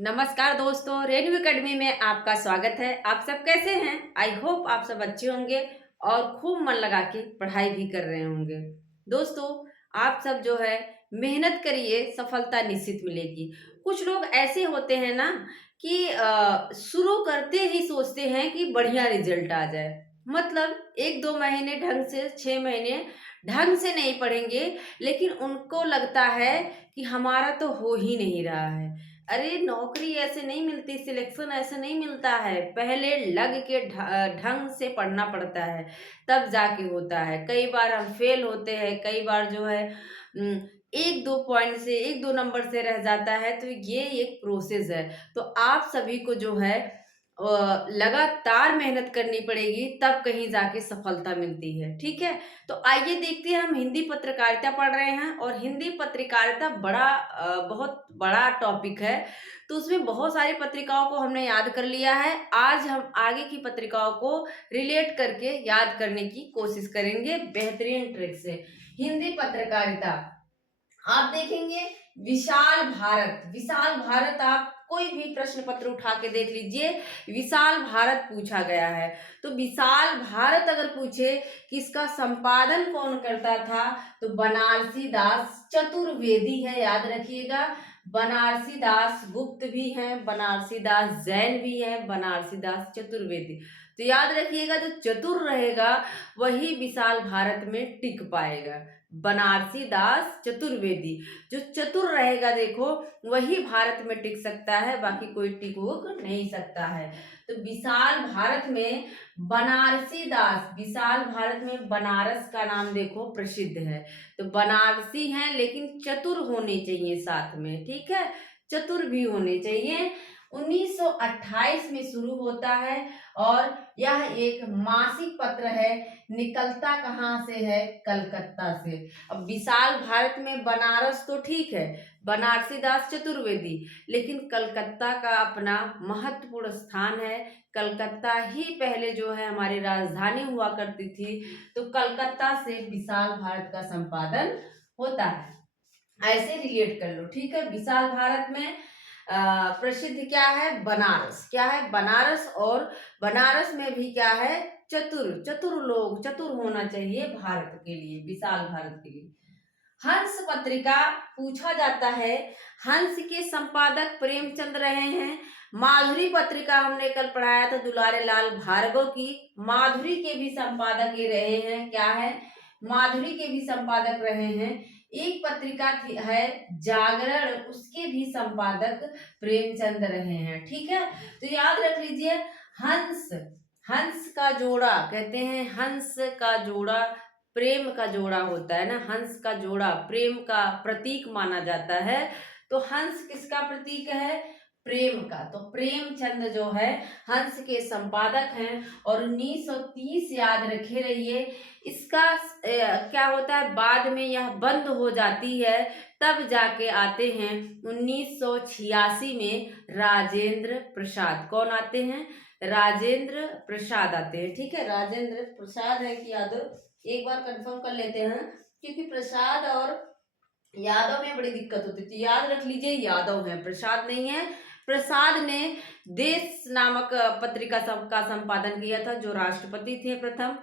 नमस्कार दोस्तों, radio academy में आपका स्वागत है। आप सब कैसे हैं? आई होप आप सब अच्छे होंगे और खूब मन लगा के पढ़ाई भी कर रहे होंगे। दोस्तों, आप सब जो है मेहनत करिए, सफलता निश्चित मिलेगी। कुछ लोग ऐसे होते हैं ना कि शुरू करते ही सोचते हैं कि बढ़िया रिजल्ट आ जाए। मतलब 1-2 महीने ढंग से, 6 महीने ढंग से नहीं पढ़ेंगे, लेकिन उनको लगता है कि हमारा तो हो ही नहीं रहा है। अरे नौकरी ऐसे नहीं मिलती, सिलेक्शन ऐसे नहीं मिलता है। पहले लग के ढंग से पढ़ना पड़ता है, तब जाके होता है। कई बार हम फेल होते हैं, कई बार जो है उम, 1-2 पॉइंट से 1-2 नंबर से रह जाता है, तो ये एक प्रोसेस है। तो आप सभी को जो है लगातार मेहनत करनी पड़ेगी, तब कहीं जाके सफलता मिलती है, ठीक है? तो आइए देखते हैं, हम हिंदी पत्रकारिता पढ़ रहे हैं और हिंदी पत्रकारिता बहुत बड़ा टॉपिक है। तो उसमें बहुत सारी पत्रिकाओं को हमने याद कर लिया है। आज हम आगे की पत्रिकाओं को रिलेट करके याद करने की कोशिश करेंगे बेहतरीन ट्रिक से। हिंदी पत्रकारिता आप देखेंगे, विशाल भारत आप कोई भी प्रश्न पत्र उठा के देख लीजिए, विशाल भारत पूछा गया है। तो विशाल भारत अगर पूछे कि इसका संपादन कौन करता था, तो बनारसी दास चतुर्वेदी है, याद रखिएगा। बनारसी दास गुप्त भी हैं, बनारसी दास जैन भी हैं, बनारसी दास चतुर्वेदी। तो याद रखिएगा, जो चतुर रहेगा वही विशाल भारत में टिक पाएगा। बनारसी दास चतुर्वेदी, जो चतुर रहेगा देखो, वही भारत में टिक सकता है, बाकी कोई टिक उक नहीं सकता है। तो विशाल भारत में बनारस का नाम देखो प्रसिद्ध है। तो बनारसी हैं, लेकिन चतुर होने चाहिए साथ में, ठीक है? चतुर भी होने चाहिए। 1928 में शुरू होता है और यह एक मासिक पत्र है। निकलता कहाँ से है? कलकत्ता से। अब विशाल भारत में बनारस तो ठीक है, बनारसी दास चतुर्वेदी, लेकिन कलकत्ता का अपना महत्वपूर्ण स्थान है। कलकत्ता ही पहले जो है हमारी राजधानी हुआ करती थी। तो कलकत्ता से विशाल भारत का संपादन होता है। ऐसे रिलेट कर लो, ठीक है? विशाल भारत में प्रसिद्ध क्या है? बनारस। क्या है? बनारस। और बनारस में भी क्या है? चतुर लोग, चतुर होना चाहिए भारत के लिए, विशाल भारत के लिए। हंस पत्रिका पूछा जाता है, हंस के संपादक प्रेमचंद रहे हैं। माधुरी पत्रिका हमने कल पढ़ाया था दुलारे लाल भार्गव की, माधुरी के भी संपादक ये रहे हैं। क्या है? माधुरी के भी संपादक रहे हैं। एक पत्रिका थी है जागरण, उसके भी संपादक प्रेमचंद रहे हैं, ठीक है? तो याद रख लीजिए, हंस हंस का जोड़ा कहते हैं, हंस का जोड़ा प्रेम का जोड़ा होता है ना, हंस का जोड़ा प्रेम का प्रतीक माना जाता है। तो हंस किसका प्रतीक है? प्रेम का। तो प्रेमचंद जो है हंस के संपादक हैं। और 1930 याद रखे रहिए, इसका क्या होता है, बाद में यह बंद हो जाती है, तब जाके आते हैं 1986 में राजेंद्र प्रसाद। कौन आते हैं? राजेंद्र प्रसाद आते हैं, ठीक है? राजेंद्र प्रसाद है कि यादव, एक बार कंफर्म कर लेते हैं, क्योंकि प्रसाद और यादव में बड़ी दिक्कत होती थी। याद रख लीजिए, यादव है, प्रसाद नहीं है। प्रसाद ने देश नामक पत्रिका का संपादन किया था, जो राष्ट्रपति थे प्रथम।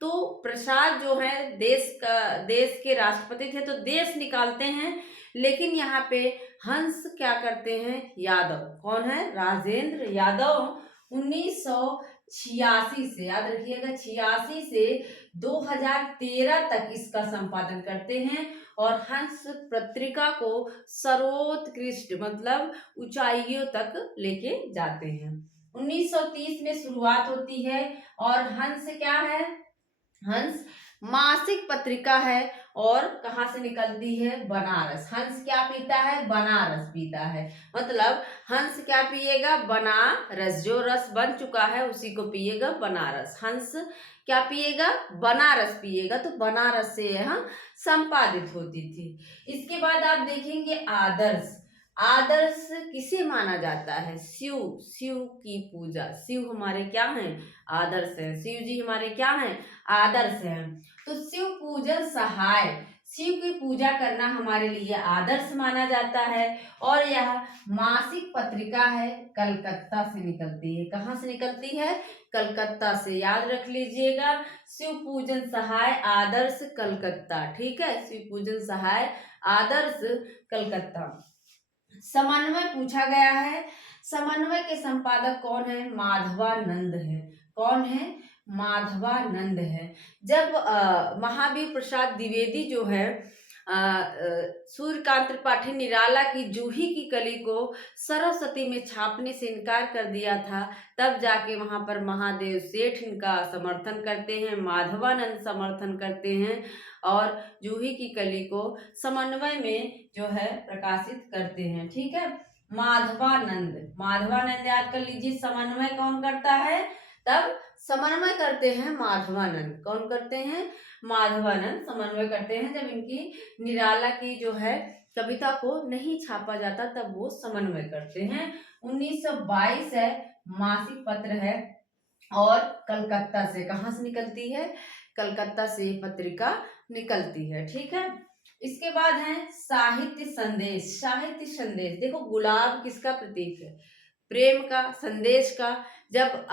तो प्रसाद जो है देश के राष्ट्रपति थे, तो देश निकालते हैं। लेकिन यहाँ पे हंस क्या करते हैं? यादव। कौन है? राजेंद्र यादव। 1986 से, याद रखिएगा, 86 से 2013 तक इसका संपादन करते हैं और हंस पत्रिका को सर्वोत्कृष्ट मतलब ऊंचाइयों तक लेके जाते हैं। 1930 में शुरुआत होती है और हंस क्या है? हंस मासिक पत्रिका है और कहाँ से निकलती है? बनारस। हंस क्या पीता है? बनारस पीता है। मतलब हंस क्या पिएगा? बनारस। जो रस बन चुका है उसी को पिएगा, बनारस। हंस क्या पिएगा? बनारस पिएगा। तो बनारस से यह संपादित होती थी। इसके बाद आप देखेंगे आदर्श। आदर्श किसे माना जाता है? शिव की पूजा। शिव हमारे क्या हैं? आदर्श हैं। शिव जी हमारे क्या हैं? आदर्श हैं। तो शिव पूजन सहाय, शिव की पूजा करना हमारे लिए आदर्श माना जाता है। और यह मासिक पत्रिका है, कलकत्ता से निकलती है। कहाँ से निकलती है? कलकत्ता से। याद रख लीजिएगा, शिव पूजन सहाय आदर्श कलकत्ता। ठीक है, शिव पूजन सहाय आदर्श कलकत्ता। समन्वय पूछा गया है। समन्वय के संपादक कौन है? माधवानंद है। कौन है? माधवानंद है। जब महावीर प्रसाद द्विवेदी जो है सूर्यकांत त्रिपाठी निराला की जूही की कली को सरस्वती में छापने से इनकार कर दिया था, तब जाके वहां पर महादेव सेठ इनका समर्थन करते हैं, माधवानंद समर्थन करते हैं और जूही की कली को समन्वय में जो है प्रकाशित करते हैं। ठीक है, माधवानंद। माधवानंद याद कर लीजिए। समन्वय कौन करता है? तब समन्वय करते हैं माधवानंद। कौन करते हैं? माधवानंद समन्वय करते हैं। जब इनकी निराला की जो है कविता को नहीं छापा जाता तब वो समन्वय करते हैं। 1922 है, मासिक पत्र है और कलकत्ता से। कहाँ से निकलती है? कलकत्ता से पत्रिका निकलती है। ठीक है, इसके बाद है साहित्य संदेश। साहित्य संदेश देखो, गुलाब किसका प्रतीक है? प्रेम का, संदेश का। जब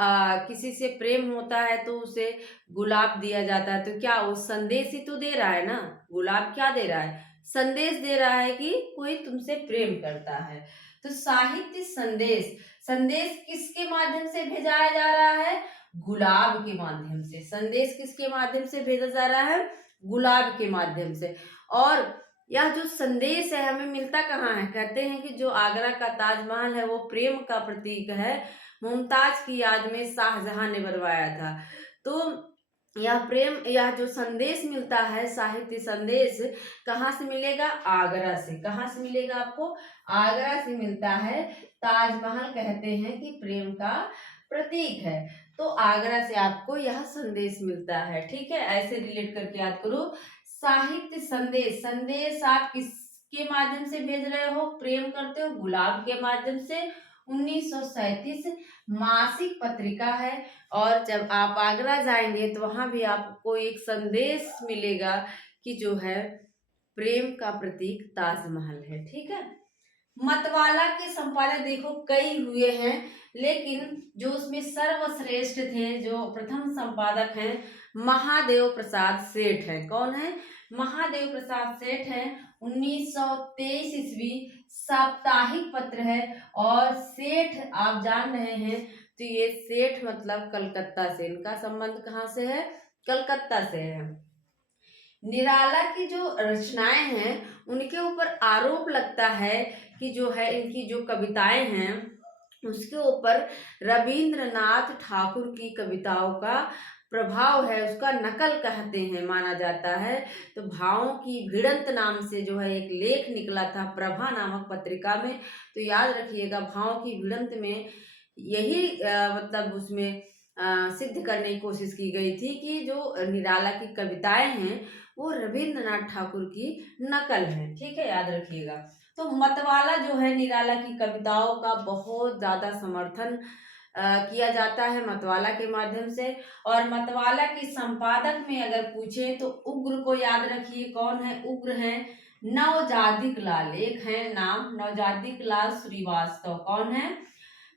किसी से प्रेम होता है तो उसे गुलाब दिया जाता है, तो क्या वो संदेश ही तो दे रहा है ना। गुलाब क्या दे रहा है? संदेश दे रहा है कि कोई तुमसे प्रेम करता है। तो साहित्य संदेश, संदेश किसके माध्यम से भेजा जा रहा है? गुलाब के माध्यम से। संदेश किसके माध्यम से भेजा जा रहा है? गुलाब के माध्यम से। और यह जो संदेश है हमें मिलता कहाँ है? कहते हैं कि जो आगरा का ताजमहल है वो प्रेम का प्रतीक है, मुमताज की याद में शाहजहां ने बनवाया था। तो यह प्रेम, यह जो संदेश मिलता है, साहित्य संदेश, कहाँ से मिलेगा? आगरा से। कहाँ से मिलेगा आपको? आगरा से मिलता है। ताजमहल कहते हैं कि प्रेम का प्रतीक है, तो आगरा से आपको यह संदेश मिलता है। ठीक है, ऐसे रिलेट करके याद करो। साहित्य संदेश, संदेश आप किसके माध्यम से भेज रहे हो? प्रेम करते हो? गुलाब के माध्यम से। 1937 मासिक पत्रिका है। और जब आप आगरा जाएंगे तो वहां भी आपको एक संदेश मिलेगा कि जो है प्रेम का प्रतीक ताजमहल है। ठीक है, मतवाला के संपादक देखो कई हुए हैं, लेकिन जो उसमें सर्वश्रेष्ठ थे, जो प्रथम संपादक हैं, महादेव प्रसाद सेठ है। कौन है? महादेव प्रसाद सेठ है। 1923 ईस्वी साप्ताहिक पत्र है। और सेठ आप जान रहे हैं, तो ये सेठ मतलब कलकत्ता से, इनका संबंध कहाँ से है? कलकत्ता से है। निराला की जो रचनाएं हैं उनके ऊपर आरोप लगता है कि जो है इनकी जो कविताएं हैं उसके ऊपर रविंद्रनाथ ठाकुर की कविताओं का प्रभाव है, उसका नकल कहते हैं, माना जाता है। तो भावों की भिड़ंत नाम से जो है एक लेख निकला था प्रभा नामक पत्रिका में, तो याद रखिएगा भावों की भिड़ंत में यही मतलब उसमें सिद्ध करने की कोशिश की गई थी कि जो निराला की कविताएं हैं वो रविंद्रनाथ ठाकुर की नकल है। ठीक है, याद रखिएगा। तो मतवाला जो है निराला की कविताओं का बहुत ज्यादा समर्थन किया जाता है मतवाला के माध्यम से। और मतवाला के संपादक में अगर पूछे तो उग्र को याद रखिए। कौन है? उग्र है नवजादिक लाल। एक है नाम नवजादिक लाल श्रीवास्तव। कौन है?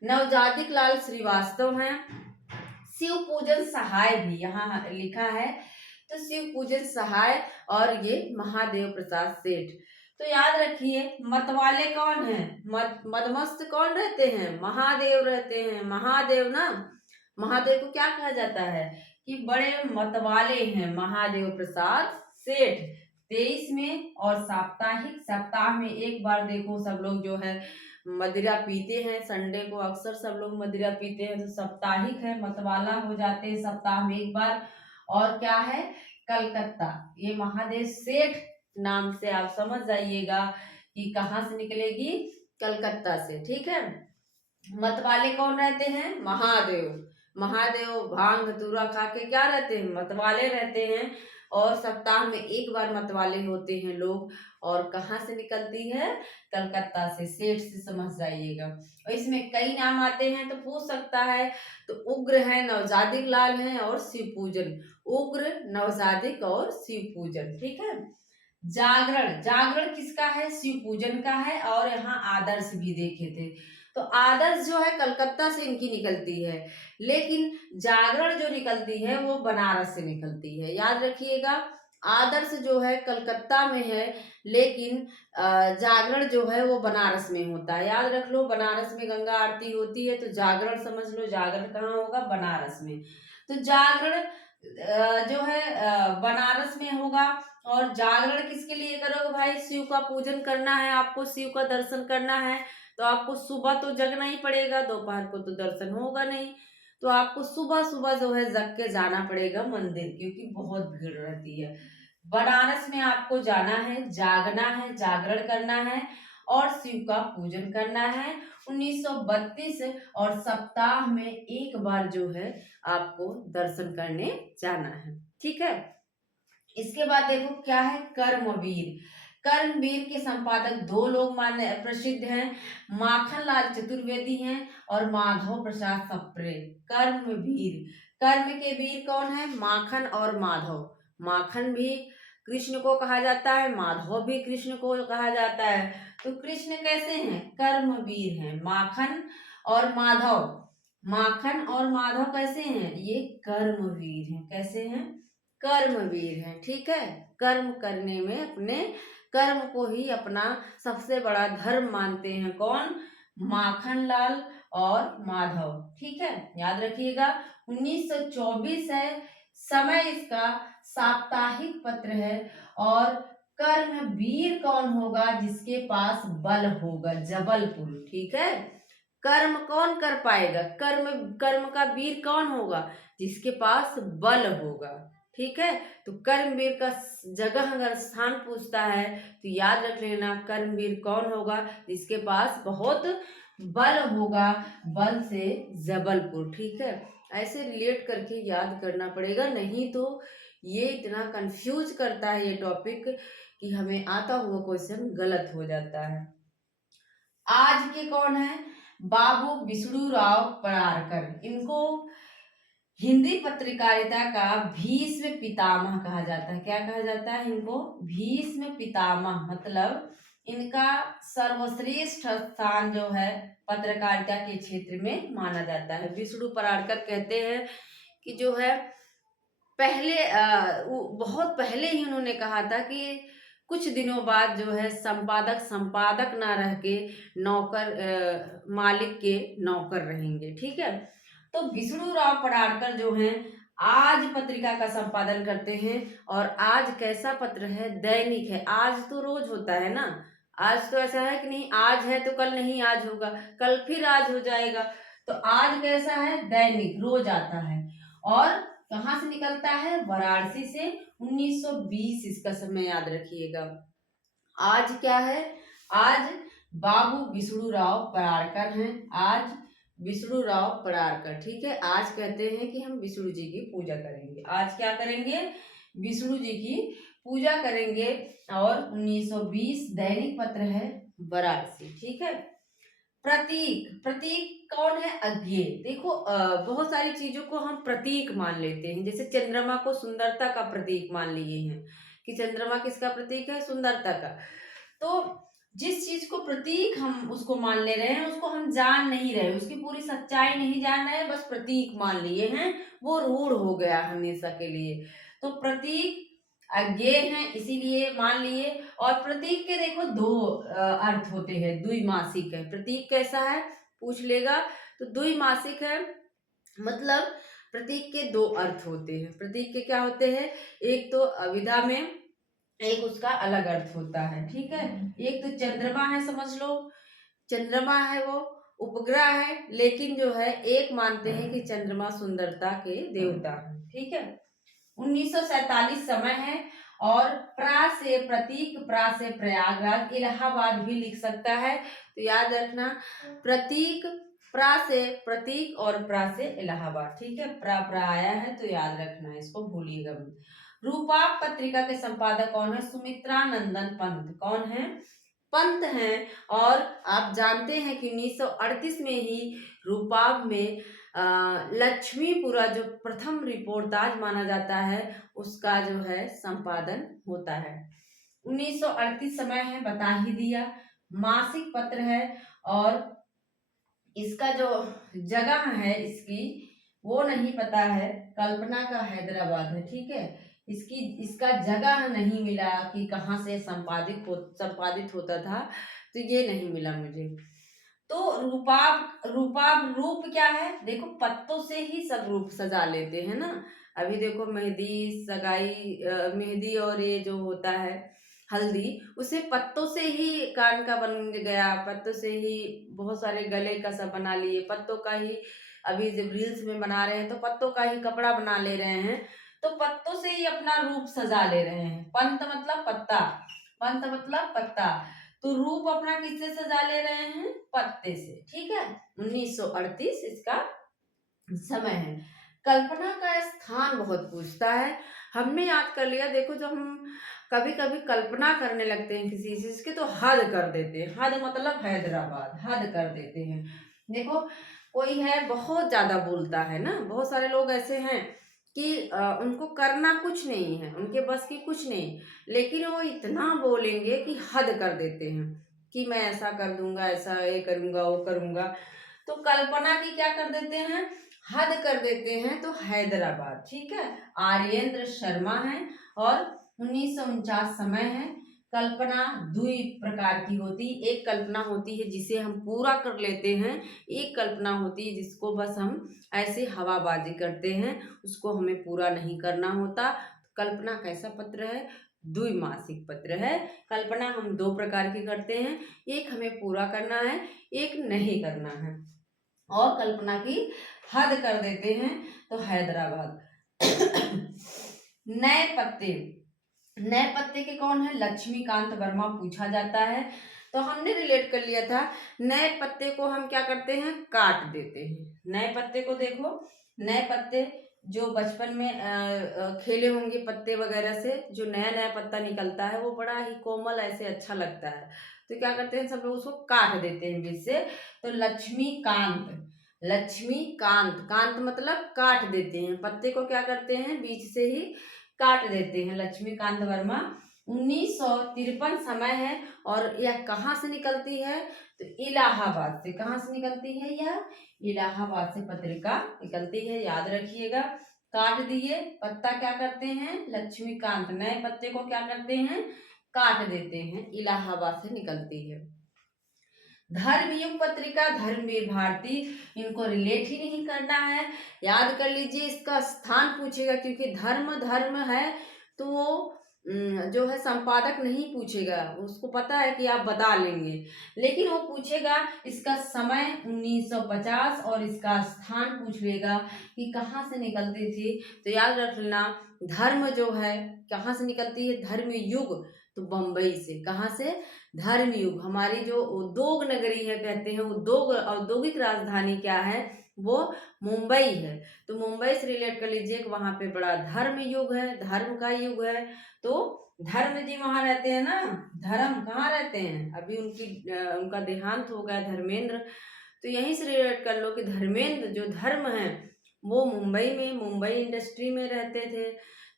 नवजादिक लाल श्रीवास्तव हैं। शिव पूजन सहाय भी यहाँ लिखा है, तो शिव पूजन सहाय। और ये महादेव प्रसाद सेठ। तो याद रखिए मतवाले कौन है? मदमस्त कौन रहते हैं? महादेव रहते हैं। महादेव ना, महादेव को क्या कहा जाता है कि बड़े मतवाले हैं महादेव प्रसाद सेठ। 23 में और साप्ताहिक, सप्ताह में एक बार देखो सब लोग जो है मदिरा पीते हैं। संडे को अक्सर सब लोग मदिरा पीते हैं, तो साप्ताहिक है, मतवाला हो जाते हैं सप्ताह में एक बार। और क्या है? कलकत्ता। ये महादेव सेठ नाम से आप समझ जाइएगा कि कहाँ से निकलेगी? कलकत्ता से। ठीक है, मतवाले कौन रहते हैं? महादेव। महादेव भांग धतूरा खा के क्या रहते हैं? मतवाले रहते हैं। और सप्ताह में एक बार मतवाले होते हैं लोग। और कहाँ से निकलती है? कलकत्ता से। सेठ से समझ जाइएगा। और इसमें कई नाम आते हैं तो पूछ सकता है। तो उग्र है, नवजादिक लाल है और शिव पूजन। उग्र, नवजादिक और शिव पूजन। ठीक है, जागरण, जागरण किसका है? शिव पूजन का है। और यहाँ आदर्श भी देखे थे, तो आदर्श जो है कलकत्ता से इनकी निकलती है, लेकिन जागरण जो निकलती है वो बनारस से निकलती है। याद रखिएगा, आदर्श जो है कलकत्ता में है, लेकिन जागरण जो है वो बनारस में होता है। याद रख लो, बनारस में गंगा आरती होती है, तो जागरण समझ लो, जागरण कहाँ होगा? बनारस में। तो जागरण जो है बनारस में होगा। और जागरण किसके लिए करोगे भाई? शिव का पूजन करना है आपको, शिव का दर्शन करना है, तो आपको सुबह तो जगना ही पड़ेगा, दोपहर को तो दर्शन होगा नहीं, तो आपको सुबह सुबह जो है जग के जाना पड़ेगा मंदिर, क्योंकि बहुत भीड़ रहती है। बनारस में आपको जाना है, जागना है, जागरण करना है और शिव का पूजन करना है। 1932 और सप्ताह में एक बार जो है आपको दर्शन करने जाना है। ठीक है। इसके बाद देखो क्या है? कर्मवीर। कर्मवीर के संपादक दो लोग माने प्रसिद्ध हैं, माखनलाल चतुर्वेदी हैं और माधव प्रसाद सप्रे। कर्मवीर, कर्म के वीर कौन है? माखन और माधव। माखन भी कृष्ण को कहा जाता है, माधव भी कृष्ण को कहा जाता है। तो कृष्ण कैसे हैं? कर्मवीर हैं। माखन और माधव, माखन और माधव कैसे हैं? ये कर्मवीर हैं। कैसे हैं? कर्मवीर हैं। ठीक है। कर्म करने में अपने कर्म को ही अपना सबसे बड़ा धर्म मानते हैं। कौन? माखनलाल और माधव। ठीक है, याद रखिएगा। 1924 है, समय इसका साप्ताहिक पत्र है। और कर्मवीर कौन होगा? जिसके पास बल होगा, जबलपुर। ठीक है। कर्म कौन कर पाएगा? कर्म, कर्म का वीर कौन होगा? जिसके पास बल होगा। ठीक है। तो कर्मवीर का जगह अगर स्थान पूछता है तो याद रख लेना, कर्मवीर कौन होगा? जिसके पास बहुत बल होगा, बल से जबलपुर। ठीक है। ऐसे रिलेट करके याद करना पड़ेगा, नहीं तो ये इतना कंफ्यूज करता है ये टॉपिक कि हमें आता हुआ क्वेश्चन गलत हो जाता है। आज के कौन है? बाबू विष्णुराव परारकर। इनको हिंदी पत्रकारिता का भीष्म पितामह कहा जाता है। क्या कहा जाता है इनको? भीष्म पितामह। मतलब इनका सर्वश्रेष्ठ स्थान जो है पत्रकारिता के क्षेत्र में माना जाता है। विष्णु पराड़कर कहते हैं कि जो है पहले बहुत पहले ही उन्होंने कहा था कि कुछ दिनों बाद जो है संपादक संपादक ना रह के नौकर मालिक के नौकर रहेंगे। ठीक है। तो विष्णुराव पराड़कर जो हैं आज पत्रिका का संपादन करते हैं। और आज कैसा पत्र है? दैनिक है। आज तो रोज होता है ना, आज तो ऐसा है कि नहीं, आज है तो कल नहीं आज होगा, कल फिर आज हो जाएगा। तो आज कैसा है? दैनिक, रोज आता है। और कहाँ से निकलता है? वाराणसी से। 1920 इसका समय याद रखिएगा। आज क्या है? आज बाबू विष्णुराव पराड़कर हैं। आज विष्णुराव पराड़कर। ठीक है। आज कहते हैं कि हम विष्णु जी की पूजा करेंगे। आज क्या करेंगे? विष्णु जी की पूजा करेंगे। और 1920 दैनिक पत्र है वाराणसी। ठीक है। प्रतीक, प्रतीक कौन है? अज्ञेय। देखो बहुत सारी चीजों को हम प्रतीक मान लेते हैं। जैसे चंद्रमा को सुंदरता का प्रतीक मान लिए हैं कि चंद्रमा किसका प्रतीक है? सुंदरता का। तो जिस चीज को प्रतीक हम उसको मान ले रहे हैं, उसको हम जान नहीं रहे, उसकी पूरी सच्चाई नहीं जान रहे, बस प्रतीक मान लिए हैं, वो रूढ़ हो गया हमेशा के लिए। तो प्रतीक अज्ञेय हैं इसीलिए मान लिए। और प्रतीक के देखो दो अर्थ होते हैं। द्विमासिक है प्रतीक। कैसा है? पूछ लेगा। तो द्विमासिक है, मतलब प्रतीक के दो अर्थ होते हैं। प्रतीक के क्या होते हैं? एक तो अविधा में, एक उसका अलग अर्थ होता है। ठीक है। एक तो चंद्रमा है, समझ लो चंद्रमा है वो उपग्रह है, लेकिन जो है एक मानते हैं कि चंद्रमा सुंदरता के देवता है। ठीक है। 1947 समय है। और प्रा से प्रतीक, प्रा से प्रयागराज, इलाहाबाद भी लिख सकता है, तो याद रखना प्रतीक, प्रा से प्रतीक और प्रा से इलाहाबाद। ठीक है। प्रा आया है तो याद रखना है, इसको भूलिएगा मत। रूपाप पत्रिका के संपादक कौन है? सुमित्रा नंदन पंत। कौन है? पंत हैं। और आप जानते हैं कि 1938 में ही रूपाब में लक्ष्मीपुरा जो प्रथम रिपोर्टाज माना जाता है उसका जो है संपादन होता है। 1938 समय है, बता ही दिया। मासिक पत्र है और इसका जो जगह है इसकी वो नहीं पता है। कल्पना का हैदराबाद है, ठीक है। इसका जगह नहीं मिला कि कहाँ से संपादित होता था, तो ये नहीं मिला मुझे। तो रूप क्या है, देखो पत्तों से ही सब रूप सजा लेते हैं ना। अभी देखो मेहंदी और ये जो होता है हल्दी, उसे पत्तों से ही कान का बन गया, पत्तों से ही बहुत सारे गले का सब बना लिए, पत्तों का ही अभी जब रील्स में बना रहे हैं तो पत्तों का ही कपड़ा बना ले रहे हैं। तो पत्तों से ही अपना रूप सजा ले रहे हैं। पंत मतलब पत्ता, पंत मतलब पत्ता, तो रूप अपना किससे सजा ले रहे हैं, पत्ते से, ठीक है। 1938 इसका समय है। कल्पना का स्थान बहुत पूछता है, हमने याद कर लिया। देखो जब हम कभी कभी कल्पना करने लगते हैं किसी चीज की तो हद कर देते हैं, हद मतलब हैदराबाद, हद कर देते हैं। देखो कोई है बहुत ज्यादा बोलता है ना, बहुत सारे लोग ऐसे हैं कि उनको करना कुछ नहीं है, उनके बस की कुछ नहीं, लेकिन वो इतना बोलेंगे कि हद कर देते हैं कि मैं ऐसा कर दूंगा, ऐसा ये करूंगा, वो करूंगा। तो कल्पना की क्या कर देते हैं, हद कर देते हैं। तो हैदराबाद, ठीक है। आर्येंद्र शर्मा है और 1949 समय है। कल्पना दो प्रकार की होती, एक कल्पना होती है जिसे हम पूरा कर लेते हैं, एक कल्पना होती है जिसको बस हम ऐसे हवाबाजी करते हैं, उसको हमें पूरा नहीं करना होता। कल्पना कैसा पत्र है, द्विमासिक पत्र है। कल्पना हम दो प्रकार की करते हैं, एक हमें पूरा करना है, एक नहीं करना है, और कल्पना की हद कर देते हैं। तो हैदराबाद। नए पत्ते, नए पत्ते के कौन है, लक्ष्मीकांत वर्मा पूछा जाता है। तो हमने रिलेट कर लिया था, नए पत्ते को हम क्या करते हैं, काट देते हैं। नए पत्ते को देखो, नए पत्ते जो बचपन में खेले होंगे पत्ते वगैरह से, जो नया नया पत्ता निकलता है वो बड़ा ही कोमल ऐसे अच्छा लगता है, तो क्या करते हैं सब लोग उसको काट देते हैं बीच से। तो लक्ष्मीकांत, लक्ष्मीकांत, कांत मतलब काट देते हैं, पत्ते को क्या करते हैं बीच से ही काट देते हैं। लक्ष्मीकांत वर्मा। 1953 समय है और यह कहाँ से निकलती है, तो इलाहाबाद से। कहाँ से निकलती है यह, इलाहाबाद से पत्रिका निकलती है, याद रखिएगा। काट दिए, पत्ता क्या करते हैं, लक्ष्मीकांत, नए पत्ते को क्या करते हैं, काट देते हैं, इलाहाबाद से निकलती है। धर्मयुग पत्रिका, धर्मवीर भारती, इनको रिलेट ही नहीं करना है, याद कर लीजिए। इसका स्थान पूछेगा क्योंकि धर्म धर्म है, तो वो जो है संपादक नहीं पूछेगा, उसको पता है कि आप बता लेंगे, लेकिन वो पूछेगा इसका समय 1950 और इसका स्थान पूछ लेगा कि कहाँ से निकलती थी। तो याद रख लेना, धर्म जो है कहाँ से निकलती है, धर्म युग, तो बम्बई से। कहाँ से, धर्मयुग। हमारी जो उद्योग नगरी है, कहते हैं उद्योग, औद्योगिक राजधानी क्या है, वो मुंबई है। तो मुंबई से रिलेट कर लीजिए कि वहां पे बड़ा धर्म युग है, धर्म का युग है। तो धर्म जी वहां रहते हैं ना, धर्म कहाँ रहते हैं, अभी उनका देहांत हो गया, धर्मेंद्र। तो यहीं से रिलेट कर लो कि धर्मेंद्र जो धर्म है वो मुंबई में, मुंबई इंडस्ट्री में रहते थे।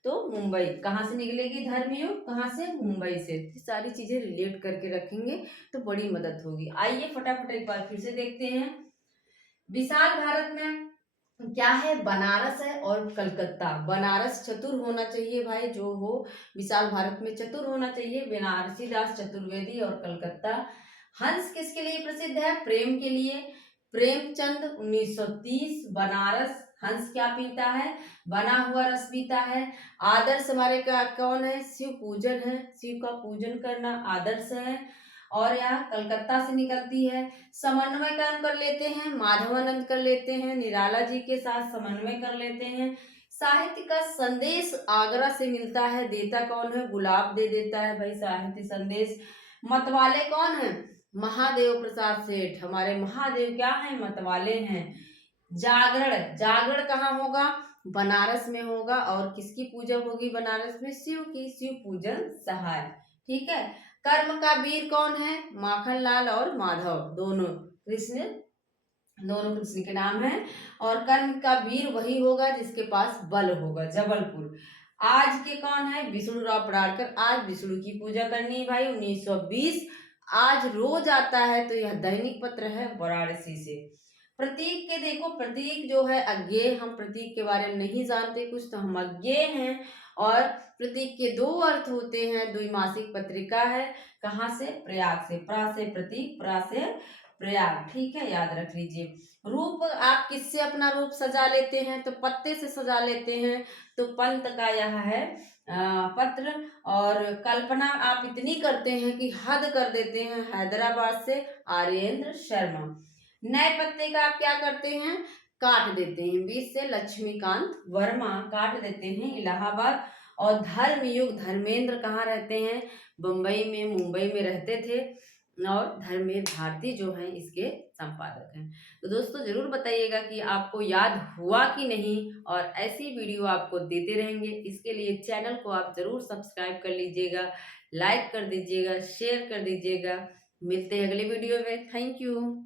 तो मुंबई कहाँ से निकलेगी, धर्मयुग कहाँ से, मुंबई से। तो सारी चीजें रिलेट करके रखेंगे तो बड़ी मदद होगी। आइए फटाफट एक बार फिर से देखते हैं। विशाल भारत में क्या है, बनारस है और कलकत्ता। बनारस चतुर होना चाहिए भाई, जो हो विशाल भारत में चतुर होना चाहिए, बनारसी दास चतुर्वेदी। और कलकत्ता। हंस किसके लिए प्रसिद्ध है, प्रेम के लिए। प्रेमचंद 1930। बनारस, हंस क्या पीता है, बना हुआ रस पीता है। आदर्श हमारे का कौन है, शिव पूजन है, शिव का पूजन करना आदर्श है। और यह कलकत्ता से निकलती है। समन्वय कर्म कर लेते हैं, माधवानंद कर लेते हैं, निराला जी के साथ समन्वय कर लेते हैं। साहित्य का संदेश आगरा से मिलता है, देता कौन है, गुलाब दे देता है भाई साहित्य संदेश। मतवाले कौन है, महादेव प्रसाद सेठ, हमारे महादेव क्या है, मतवाले हैं। जागरण, जागरण कहाँ होगा, बनारस में होगा। और किसकी पूजा होगी बनारस में, शिव की, शिव पूजन सहाय, ठीक है। कर्म का वीर कौन है, माखनलाल और माधव, दोनों कृष्ण, दोनों कृष्ण के नाम है। और कर्म का वीर वही होगा जिसके पास बल होगा, जबलपुर। आज के कौन है? विष्णुराव पराड़कर। आज विष्णु की पूजा करनी है भाई। 1920 आज रोज आता है, तो यह दैनिक पत्र है वाराणसी से। प्रतीक के देखो, प्रतीक जो है अज्ञेय, हम प्रतीक के बारे में नहीं जानते कुछ, तो हम अज्ञेय हैं। और प्रतीक के दो अर्थ होते हैं। द्विमासिक पत्रिका है, कहाँ से? प्रयाग से। प्रा से प्रतीक, प्रा से प्रयाग, ठीक है, याद रख लीजिए। रूप आप किससे अपना रूप सजा लेते हैं? तो पत्ते से सजा लेते हैं। तो पंत का यह है पत्र। और कल्पना आप इतनी करते हैं कि हद कर देते हैं। हैदराबाद से आर्येंद्र शर्मा। नए पत्ते का आप क्या करते हैं? काट देते हैं। 20 से लक्ष्मीकांत वर्मा, काट देते हैं, इलाहाबाद। और धर्मयुग, धर्मेंद्र कहाँ रहते हैं? बम्बई में, मुंबई में रहते थे। और धर्मेंद्र भारती जो हैं इसके संपादक हैं। तो दोस्तों जरूर बताइएगा कि आपको याद हुआ कि नहीं, और ऐसी वीडियो आपको देते रहेंगे। इसके लिए चैनल को आप जरूर सब्सक्राइब कर लीजिएगा, लाइक कर दीजिएगा, शेयर कर दीजिएगा। मिलते हैं अगले वीडियो में। Thank you.